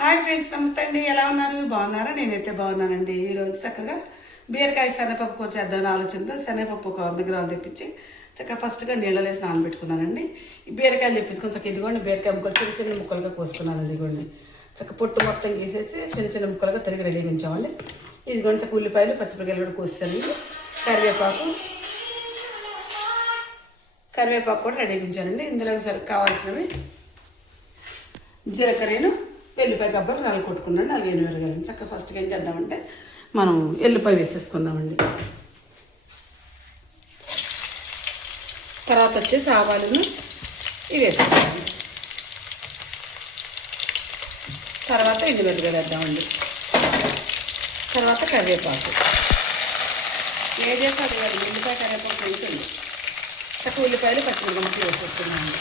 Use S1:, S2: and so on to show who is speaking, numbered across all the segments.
S1: Hi friends నమస్తే అండి. ఎలా ఉన్నారు? బాగున్నారా? నేనైతే బాగున్నానండి. ఈరోజు చక్కగా బీరకాయ శనగపప్పు కూర చేద్దామని ఆలోచనతో శనగపప్పు ఒక వంద గ్రాములు తెప్పించి చక్కగా ఫస్ట్గా నీళ్ళలో వేసి నానబెట్టుకున్నానండి. ఈ బీరకాయలు తెప్పించుకొని చక్కగా ఇదిగోండి బీరకాయ ముక్కలు చిన్న చిన్న ముక్కలుగా కోసుకున్నానండి ఇదిగోండి. చక్క పొట్టు మొత్తం గీసేసి చిన్న చిన్న ముక్కలుగా తిరిగి రెడీ ఉంచామండి. ఇదిగోండి చక్క ఉల్లిపాయలు పచ్చిమిరకాయలు కూడా కోసానండి. కరివేపాకు కరివేపాకు కూడా రెడీ ఉంచానండి. ఇందులో ఒకసారి కావాల్సినవి జీలకర్రను వెల్లిపాయ గబ్బలు నాలుగు కొట్టుకున్నాను నాలుగు ఎనిమిది మిరగాయలు చక్కగా ఫస్ట్గా ఏం చేద్దామంటే మనం ఎల్లిపాయ వేసేసుకుందామండి. తర్వాత వచ్చేసి ఆవాలను ఇవి వేసేసుకోండి తర్వాత ఎండు మిరగాయలు వేద్దామండి. తర్వాత కరివేపాకు. ఏ చేస్తే అది కాదు ఎల్లిపాయ కరివేపాకు ఉంటుంది. చక్క ఉల్లిపాయలు పచ్చిమిరపకాయలు వేసేస్తున్నామండి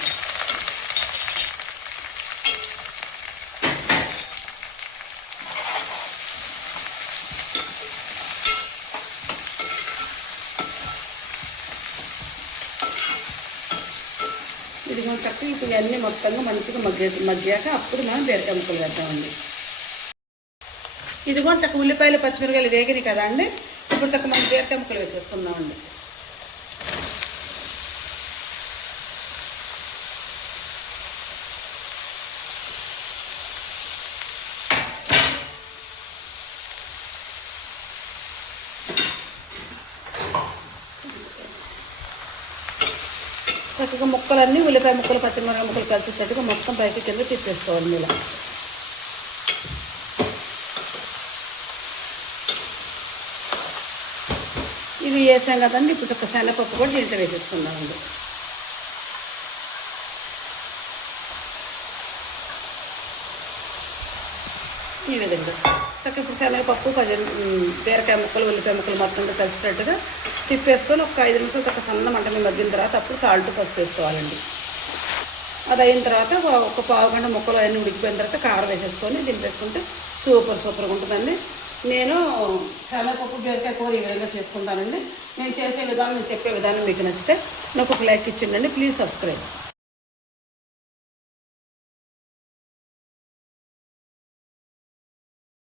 S1: ఇదిగో మనం ఇప్పుడు ఇవన్నీ మొత్తంగా మంచిగా మగ్గ మగ్గాక అప్పుడు మనం బీరకాయ ముక్కలు వేద్దామండి. ఇది కూడా చక్క ఉల్లిపాయలు పచ్చిమిరకాయలు వేగినాయి కదా అండి. ఇప్పుడు చక్క మనం బీరకాయ ముక్కలు వేసేసుకుందామండి. చక్కగా ముక్కలన్నీ ఉల్లిపాయ ముక్కలు పచ్చిమిరపకాయ ముక్కలు కలిసేటట్టుగా మొత్తం పైకి కింద తిప్పేసుకోవాలి ఇలా ఇవి వేసాం కదండి ఇప్పుడు చక్క శనగపప్పు కూడా దీంట్లో వేసేసుకుందామండి ఈ విధంగా. చక్క ఇప్పుడు శనగపప్పు పది బీరకాయ ముక్కలు ఉల్లిపాయ ముక్కలు మొత్తం కలిసినట్టుగా తిప్పేసుకొని ఒక ఐదు నిమిషాలు చక్క సన్న మంట మీద మగ్గిన తర్వాత అప్పుడు సాల్ట్ పసుపు వేసుకోవాలండి. అది అయిన తర్వాత ఒక- పావు గంట ముక్కలు అన్నీ ఉడికిపోయిన తర్వాత కారం వేసేసుకొని దింపేసుకుంటే సూపర్ సూపర్గా ఉంటుందండి. నేను శనగపప్పు బీరకాయ కూర ఈ విధంగా చేసుకుంటానండి. నేను చేసే విధానం నేను చెప్పే విధానం మీకు నచ్చితే నాకు ఒక లైక్ ఇచ్చిండండి. Please subscribe.